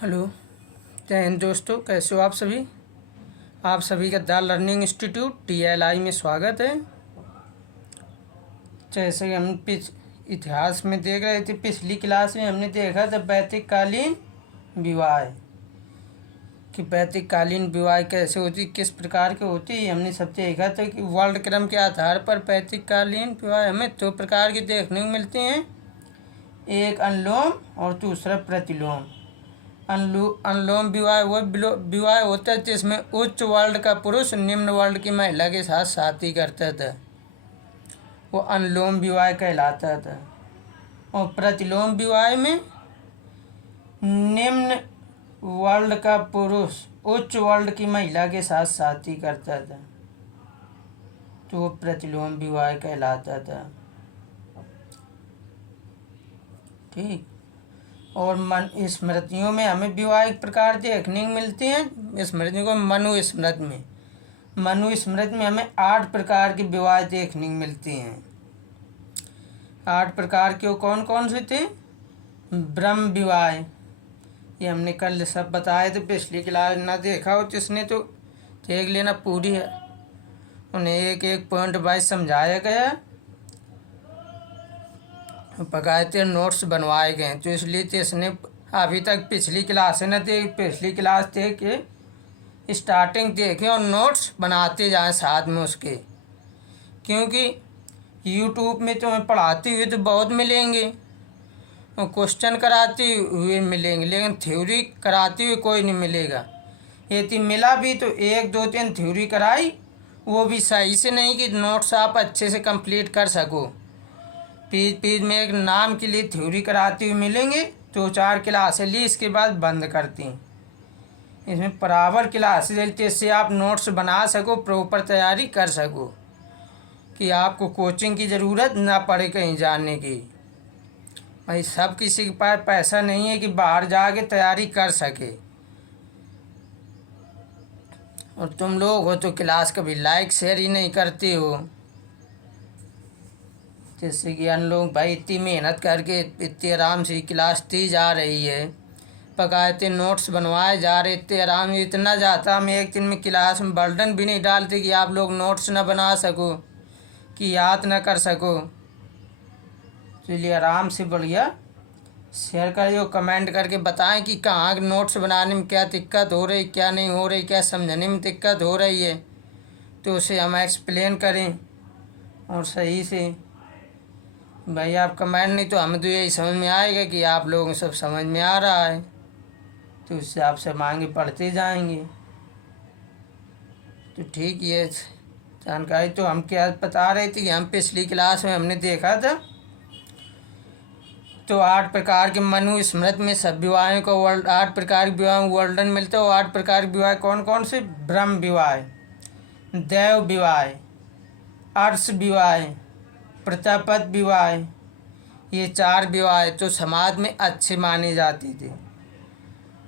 Hello, जय हिंद दोस्तों। कैसे हो आप सभी? आप सभी का द लर्निंग इंस्टीट्यूट TLI में स्वागत है। जैसे कि हम इतिहास में देख रहे थे, पिछली क्लास में हमने देखा था वैदिककालीन विवाह कि वैदिककालीन विवाह कैसे होती, किस प्रकार की होती। हमने सब देखा था कि वर्ल्ड क्रम के आधार पर वैदिककालीन विवाह हमें दो प्रकार के देखने को मिलते हैं, एक अनुलोम और दूसरा प्रतिलोम। अनुलोम विवाह वह विवाह होता है जिसमें उच्च वर्ग का पुरुष निम्न वर्ग की महिला के साथ शादी करता था, वो अनुलोम विवाह कहलाता था। और प्रतिलोम विवाह में निम्न वर्ग का पुरुष उच्च वर्ग की महिला के साथ शादी करता था, तो वो प्रतिलोम विवाह कहलाता था। ठीक। और मन स्मृतियों में हमें विवाह एक प्रकार देखने को मिलते हैं। स्मृतियों को मनु स्मृति में हमें 8 प्रकार के विवाह देखने को मिलते हैं। 8 प्रकार के कौन कौन से थे? ब्रह्म विवाह, ये हमने कल सब बताए थे। पिछली क्लास ना देखा हो जिसने तो देख लेना, पूरी है, उन्हें एक एक पॉइंट वाइज समझाया गया, बकायदे नोट्स बनवाए गए। तो इसलिए तो इसने अभी तक पिछली क्लास न थे, पिछली क्लास थे कि स्टार्टिंग देखें और नोट्स बनाते जाएं साथ में उसके, क्योंकि यूट्यूब में तो हमें पढ़ाते हुए तो बहुत मिलेंगे और क्वेश्चन कराते हुए मिलेंगे, लेकिन थ्योरी कराते हुए कोई नहीं मिलेगा। यदि मिला भी तो 1 2 3 थ्योरी कराई, वो भी सही से नहीं कि नोट्स आप अच्छे से कंप्लीट कर सको। पीज में एक नाम के लिए थ्योरी कराती हुई मिलेंगे, 2 4 क्लासें ली, इसके बाद बंद करती। इसमें बराबर क्लासेस चलती, इससे आप नोट्स बना सको, प्रॉपर तैयारी कर सको, कि आपको कोचिंग की ज़रूरत ना पड़े कहीं जाने की। भाई सब किसी के पास पैसा नहीं है कि बाहर जाके तैयारी कर सके। और तुम लोग हो तो क्लास कभी लाइक शेयर ही नहीं करते हो, जैसे कि हम लोग भाई इतनी मेहनत करके इतनी आराम से क्लास दी जा रही है, बकायदे नोट्स बनवाए जा रहे, इतने आराम, इतना जाता हम एक दिन में क्लास में बर्डन भी नहीं डालते कि आप लोग नोट्स ना बना सको, कि याद ना कर सको। इसलिए आराम से बढ़िया शेयर करिए, कमेंट करके बताएं कि कहाँ नोट्स बनाने में क्या दिक्कत हो रही, क्या नहीं हो रही, क्या समझने में दिक्कत हो रही है, तो उसे हम एक्सप्लेन करें और सही से। भाई आप कमेंट नहीं तो हमें तो यही समझ में आएगा कि आप लोगों को सब समझ में आ रहा है, तो उससे आपसे मांगे पढ़ते जाएंगे। तो ठीक, ये जानकारी तो हम क्या बता रहे थे कि हम पिछली क्लास में हमने देखा था, तो 8 प्रकार के मनु स्मृति में सब विवाहों को 8 प्रकार के विवाह वर्णन मिलता है। 8 प्रकार के विवाह कौन कौन से? ब्रह्म विवाह, देव विवाह, अर्ष विवाह, प्रजापति विवाह, ये 4 विवाह तो समाज में अच्छे माने जाते थे,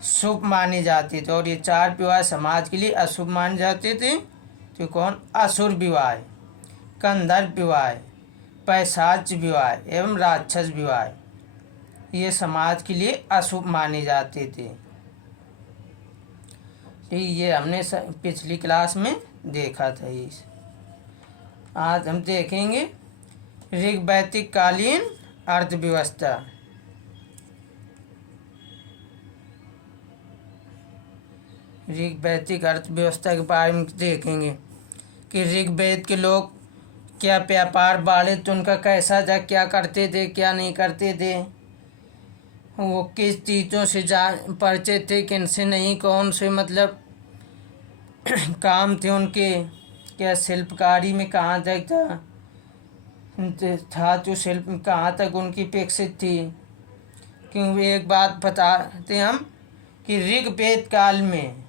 शुभ माने जाते थे, और ये 4 विवाह समाज के लिए अशुभ माने जाते थे। तो कौन? असुर विवाह, गंधर्व विवाह, पैशाच विवाह एवं राक्षस विवाह, ये समाज के लिए अशुभ माने जाते थे। ठीक, ये हमने पिछली क्लास में देखा था। इस आज हम देखेंगे ऋग्वैदिककालीन अर्थव्यवस्था। ऋग्वैदिक अर्थव्यवस्था के बारे में देखेंगे कि ऋग्वेद के लोग क्या व्यापार वाणिज्य उनका कैसा था, क्या करते थे, क्या नहीं करते थे, वो किस चीज़ों से परिचित थे, किन से नहीं, कौन से मतलब काम थे उनके, क्या शिल्पकारी में कहाँ तक था जो शिल्प में कहाँ तक उनकी विकसित थी। क्योंकि एक बात बताते हम कि ऋग्वेद काल में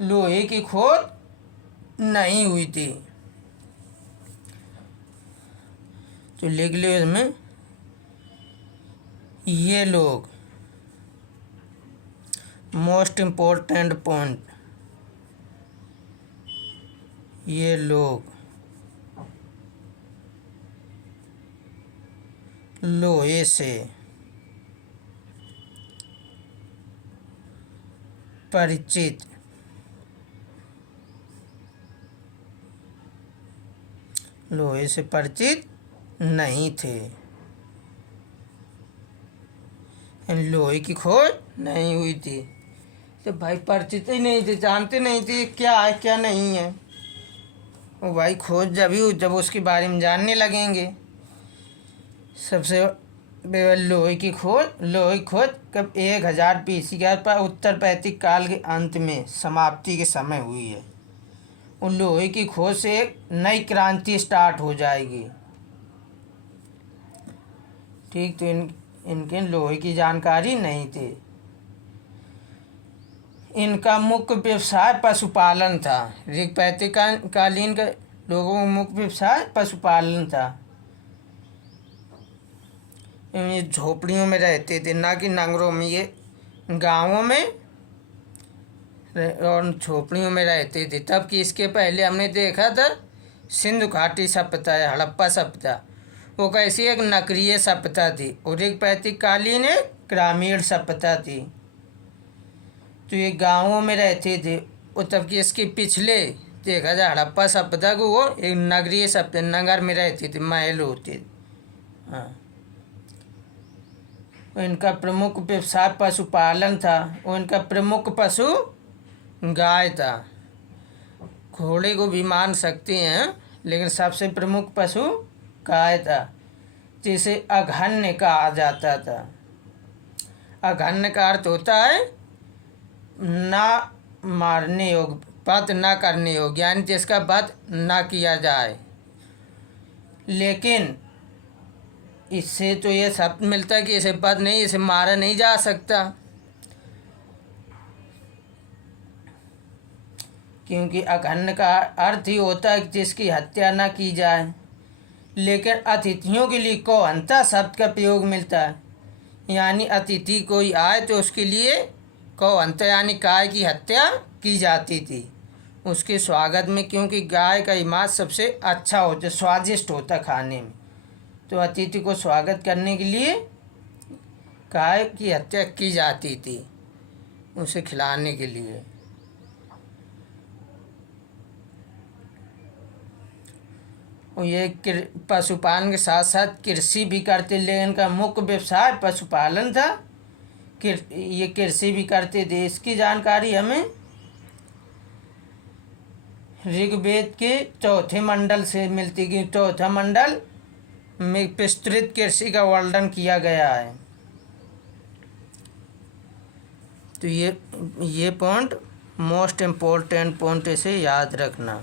लोहे की खोज नहीं हुई थी, तो लिख लो इसमें, ये लोग मोस्ट इम्पोर्टेंट पॉइंट, ये लोग लोहे से परिचित लोहे से परिचित नहीं थे, लोहे की खोज नहीं हुई थी। तो भाई परिचित ही नहीं थे, जानते नहीं थे क्या है क्या नहीं है। वो भाई खोज जब उसके बारे में जानने लगेंगे। सबसे लोहे की खोज कब 1000 BC के पर उत्तर पैतिक काल के अंत में समाप्ति के समय हुई है। उन लोहे की खोज से एक नई क्रांति स्टार्ट हो जाएगी। ठीक, तो इनके लोहे की जानकारी नहीं थी। इनका मुख्य व्यवसाय पशुपालन था। ऋग्वैदिक कालीन के लोगों का मुख्य व्यवसाय पशुपालन था। ये झोपड़ियों में रहते थे, ना कि नगरों में। ये गांवों में और झोपड़ियों में रहते थे। तब कि इसके पहले हमने देखा था सिंधु घाटी सभ्यता या हड़प्पा सभ्यता, वो कैसी एक नगरीय सभ्यता थी। और ऋग्वैदिक कालीन एक ग्रामीण सभ्यता थी। तो ये गांवों में रहते थे। और तब कि इसके पिछले देखा जाए हड़प्पा सभ्यता को, वो एक नगरीय सभ्यता, नगर में रहते थे, महल होते थे। हाँ, इनका प्रमुख व्यवसाय पशुपालन था। और इनका प्रमुख पशु गाय था। घोड़े को भी मान सकते हैं, लेकिन सबसे प्रमुख पशु गाय था, जिसे अघन्य कहा जाता था। अघन्य का अर्थ होता है ना मारने योग्य, वध न करने योग्य, यानी जिसका वध न किया जाए। लेकिन इससे तो ये शब्द मिलता है कि इसे वध नहीं, इसे मारा नहीं जा सकता, क्योंकि अघन्य का अर्थ ही होता है जिसकी हत्या न की जाए। लेकिन अतिथियों के लिए कौहंता शब्द का प्रयोग मिलता है, यानी अतिथि कोई आए तो उसके लिए कौहंता यानी गाय की हत्या की जाती थी उसके स्वागत में, क्योंकि गाय का मांस सबसे अच्छा होता, स्वादिष्ट होता खाने में। तो अतिथि को स्वागत करने के लिए गाय की हत्या की जाती थी उसे खिलाने के लिए। और ये पशुपालन के साथ साथ कृषि भी करते, लेकिन इनका मुख्य व्यवसाय पशुपालन था। ये कृषि भी करते थे। इसकी जानकारी हमें ऋग्वेद के चौथे मंडल से मिलती है। चौथा मंडल में विस्तृत कृषि का वर्णन किया गया है। तो ये पॉइंट मोस्ट इम्पोर्टेंट पॉइंट, इसे याद रखना।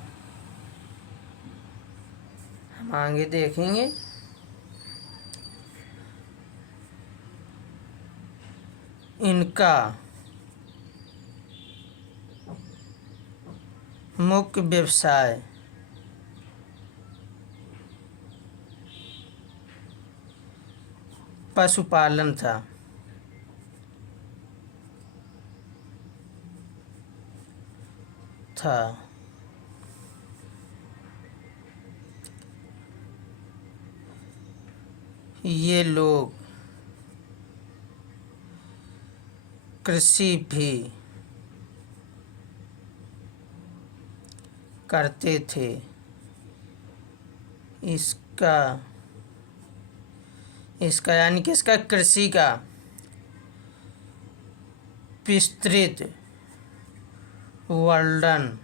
हम आगे देखेंगे। इनका मुख्य व्यवसाय पशुपालन था। ये लोग कृषि भी करते थे। इसका यानी कि इसका कृषि का विस्तृत वर्णन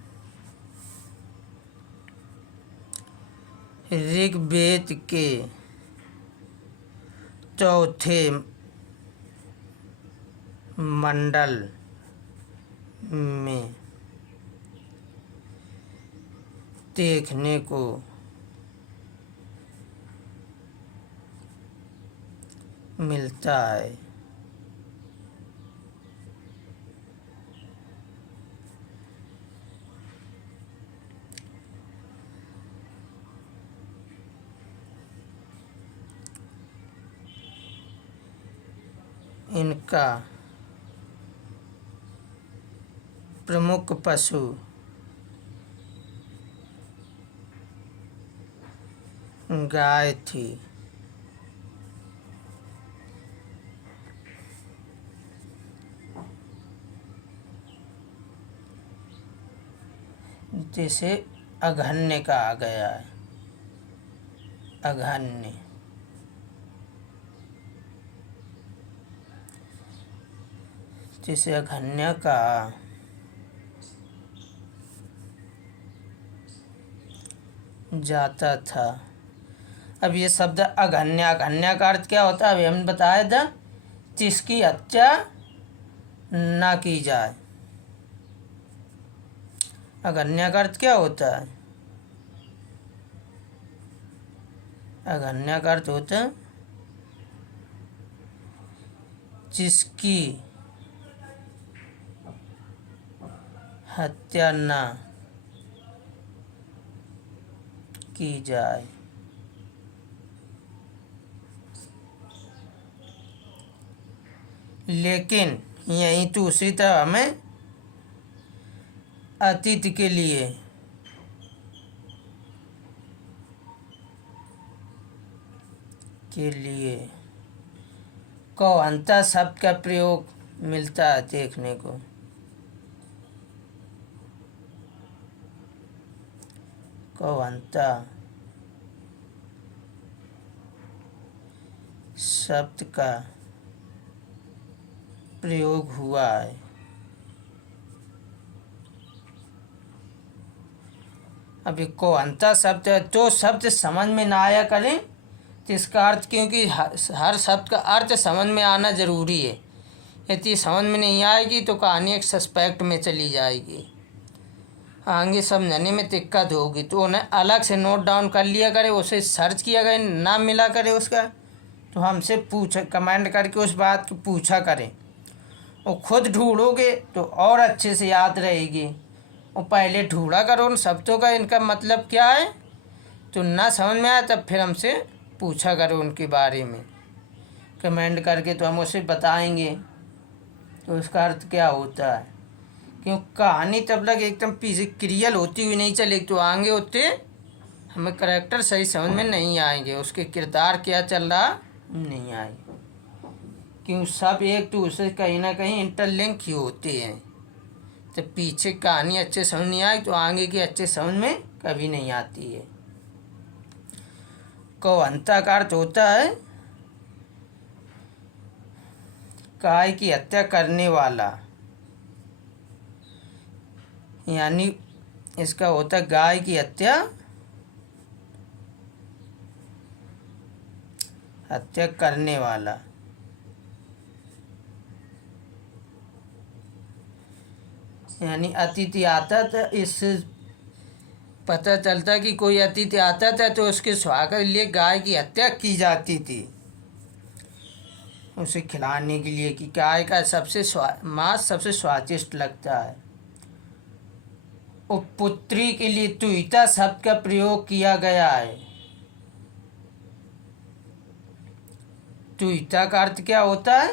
ऋग्वेद के चौथे मंडल में देखने को मिलता है। इनका प्रमुख पशु गाय थी। जैसे अघन्य का आ गया है, अघन्य। जैसे अघन्य का जाता था। अब ये शब्द अघन्य, अघन्य का अर्थ क्या होता है? अभी हमने बताया था, जिसकी हत्या ना की जाए। अघन्य का अर्थ क्या होता है? अघन्य का अर्थ होता है जिसकी हत्या ना की जाए। लेकिन यहीं दूसरी तरफ हमें अतीत के लिए कौहनता शब्द का प्रयोग मिलता है देखने को। कौहनता शब्द का प्रयोग हुआ है। अब ये कौहनता शब्द है तो शब्द समझ में ना आया करें तो इसका अर्थ, क्योंकि हर शब्द का अर्थ समझ में आना ज़रूरी है। यदि समझ में नहीं आएगी तो कहानी एक सस्पेक्ट में चली जाएगी, आगे समझने में दिक्कत होगी। तो उन्हें अलग से नोट डाउन कर लिया करे, उसे सर्च किया करे, ना मिला करे उसका तो हमसे कमेंट करके उस बात को पूछा करें। और ख़ुद ढूंढोगे तो और अच्छे से याद रहेगी। और पहले ढूंढा करो उन शब्दों का इनका मतलब क्या है, तो ना समझ में आया तब फिर हमसे पूछा करो उनके बारे में कमेंट करके, तो हम उसे बताएंगे तो उसका अर्थ क्या होता है। क्यों कहानी तब तक एकदम क्रियल होती हुई नहीं चलेगी तो आगे होते हमें करैक्टर सही समझ में नहीं आएंगे, उसके किरदार क्या चल रहा नहीं आएंगे। क्यों सब एक दूसरे कहीं ना कहीं इंटरलिंक ही होते हैं। तो पीछे कहानी अच्छे समझ नहीं आए तो आगे की अच्छे समझ में कभी नहीं आती है। कौहनता का अर्थ होता है गाय की हत्या करने वाला, यानी इसका होता है गाय की हत्या करने वाला। यानी अतिथि आता था, इससे पता चलता कि कोई अतिथि आता था तो उसके स्वागत के लिए गाय की हत्या की जाती थी, उसे खिलाने के लिए, कि गाय का मांस सबसे स्वादिष्ट लगता है। और पुत्री के लिए तुहिता शब्द का प्रयोग किया गया है। तुहिता का अर्थ क्या होता है?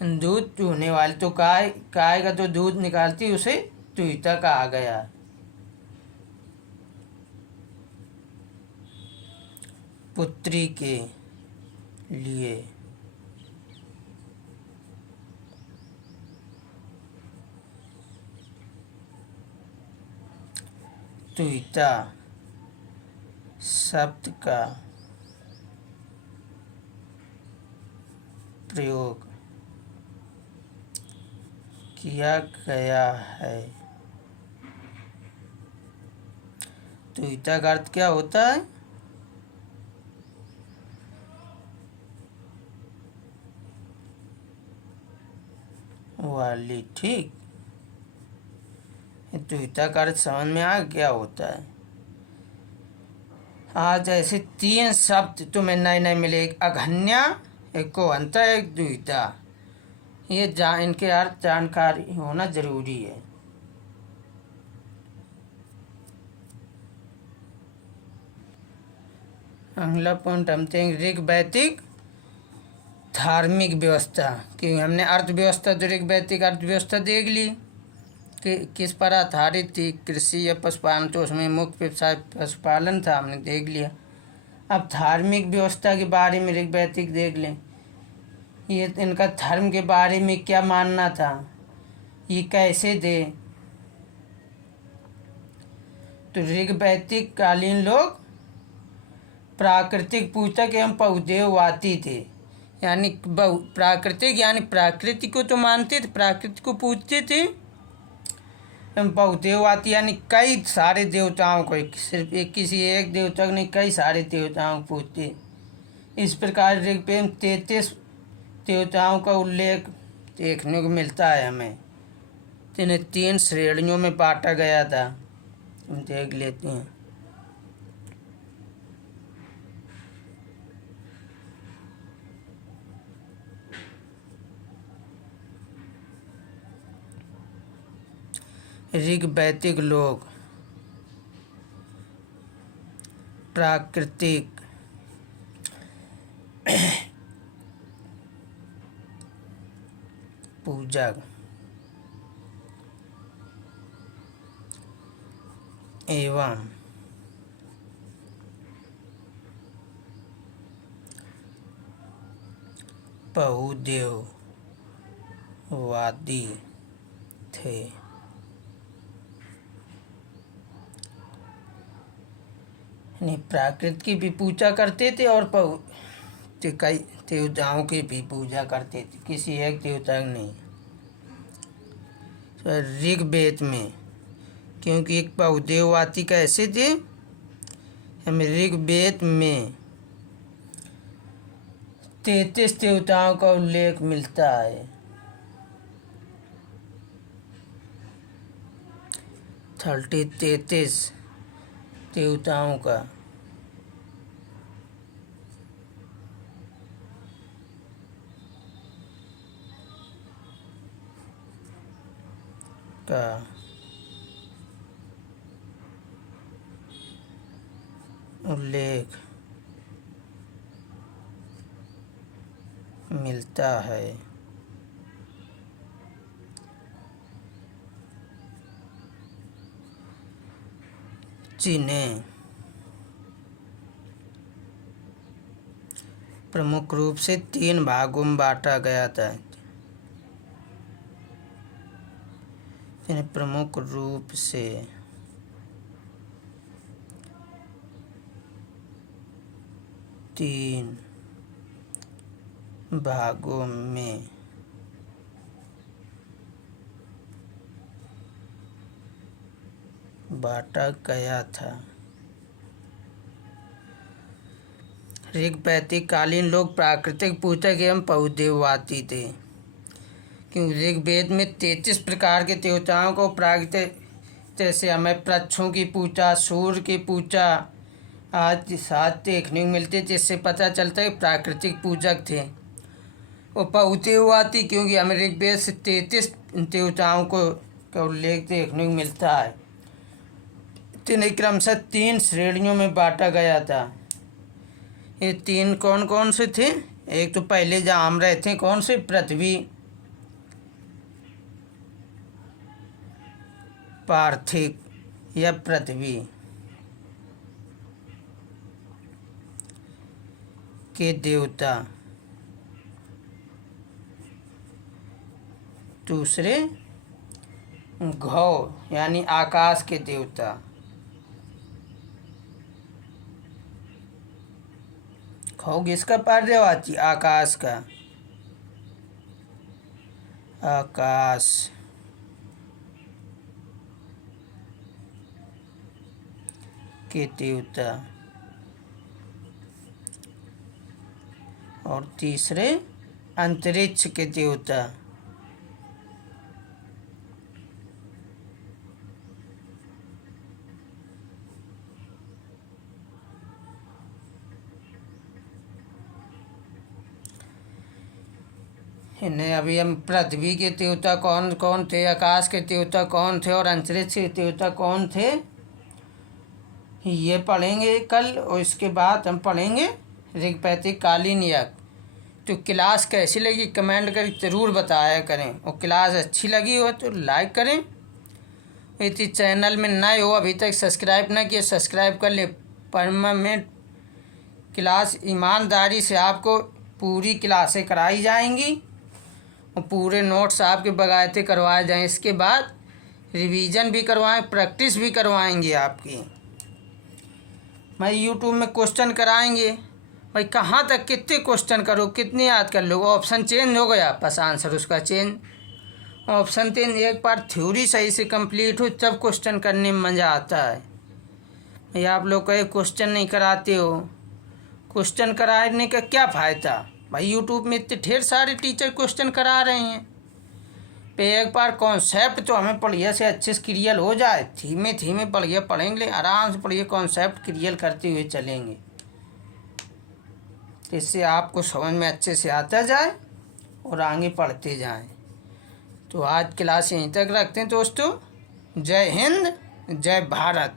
दूध दूहने वाले, तो गाय का तो दूध निकालती उसे तुहिता कहा गया। पुत्री के लिए तुहिता शब्द का प्रयोग किया गया है। तुहिता का अर्थ क्या होता है? वाली। ठीक, तुहिता का अर्थ समझ में आ क्या होता है। आज ऐसे 3 शब्द तुम्हें नए नए मिले, एक अघन्या, एक कौहनता, एक तुहिता। ये इनके अर्थ जानकारी होना जरूरी है। अगला पॉइंट हम देखेंगे ऋग वैदिक धार्मिक व्यवस्था, क्योंकि हमने अर्थव्यवस्था तो ऋग वैदिक अर्थव्यवस्था देख ली कि किस पर आधारित थी, कृषि या पशुपालन, तो उसमें मुख्य व्यवसाय पशुपालन था, हमने देख लिया। अब धार्मिक व्यवस्था के बारे में ऋग वैदिक देख लें। ये इनका धर्म के बारे में क्या मानना था, ये कैसे थे, तो ऋग वैदिक कालीन लोग प्राकृतिक पूजक एवं बहुदेववादी थे। यानी प्राकृतिक यानी प्राकृति को तो मानते थे, प्राकृति को पूजते थे। एवं बहुदेववादी यानी कई सारे देवताओं को, सिर्फ एक किसी एक देवता को नहीं, कई सारे देवताओं को पूजते। इस प्रकार ऋग्वेद में 33 देवताओं का उल्लेख देखने को मिलता है हमें। जिन्हें 3 श्रेणियों में बांटा गया था, हम देख लेते हैं। ऋग वैदिक लोग प्राकृतिक पूजक एवं बहुदेववादी थे। यानी प्राकृत की भी पूजा करते थे और कई देवताओं की भी पूजा करते थे, किसी एक देवता की नहीं। तो ऋग्वेद में क्योंकि एक बहुदेववादी कैसे थे, हमें ऋग्वेद में 33 देवताओं का उल्लेख मिलता है। 33 देवताओं का। उल्लेख मिलता है। जिन्हें प्रमुख रूप से 3 भागों में बांटा गया था। जिन्हें प्रमुख रूप से 3 भागों में बांटा गया था। ऋग्वैदिक कालीन लोग प्राकृतिक पूजक एवं बहुदेववादी थे। क्योंकि ऋग्वेद में 33 प्रकार के देवताओं को प्राकृतिक, जैसे हमें वृक्षों की पूजा, सूर्य की पूजा आज साथ देखने को मिलते, जिससे पता चलता है प्राकृतिक पूजक थे। और बहुदेववादी क्योंकि हमें ऋग्वेद से 33 देवताओं का उल्लेख देखने को मिलता है। जिन्हें क्रमशः 3 श्रेणियों में बांटा गया था। ये 3 कौन कौन से थे? एक तो पहले जहाँ हम रहते हैं, कौन से? पृथ्वी, पार्थिव या पृथ्वी के देवता। दूसरे घौ यानी आकाश के देवता। घौ किसका पर्यायवाची? आकाश का। आकाश के देवता। और तीसरे अंतरिक्ष के देवता। इन्हें अभी हम पृथ्वी के देवता कौन कौन थे, आकाश के देवता कौन थे और अंतरिक्ष के देवता कौन थे, ये पढ़ेंगे कल। और इसके बाद हम पढ़ेंगे ऋग्वैदिक कालीन यज्ञ। तो क्लास कैसी लगी कमेंट कर ज़रूर बताया करें, और क्लास अच्छी लगी हो तो लाइक करें। यदि चैनल में नए हो, अभी तक सब्सक्राइब ना किए, सब्सक्राइब कर ले। परमानेंट क्लास ईमानदारी से आपको पूरी क्लासें कराई जाएंगी और पूरे नोट्स आपके बाकायदे करवाए जाएँ। इसके बाद रिवीजन भी करवाएं, प्रैक्टिस भी करवाएंगे आपकी। भाई यूट्यूब में क्वेश्चन कराएंगे, भाई कहाँ तक कितने क्वेश्चन करो, कितने याद कर लो। ऑप्शन चेंज हो गया, बस आंसर उसका चेंज। ऑप्शन 3 एक बार थ्योरी सही से कंप्लीट हो तब क्वेश्चन करने में मज़ा आता है। भाई आप लोग कहे क्वेश्चन नहीं कराते हो, क्वेश्चन कराने का क्या फ़ायदा। भाई यूट्यूब में इतने ढेर सारे टीचर क्वेश्चन करा रहे हैं। पे एक बार कॉन्सेप्ट तो हमें बढ़िया से अच्छे से क्लियर हो जाए, धीमे धीमे बढ़िया पढ़ेंगे, आराम से पढ़िए, कॉन्सेप्ट क्लियर करते हुए चलेंगे, इससे आपको समझ में अच्छे से आता जाए और आगे पढ़ते जाएं। तो आज क्लास यहीं तक रखते हैं दोस्तों। जय हिंद, जय भारत।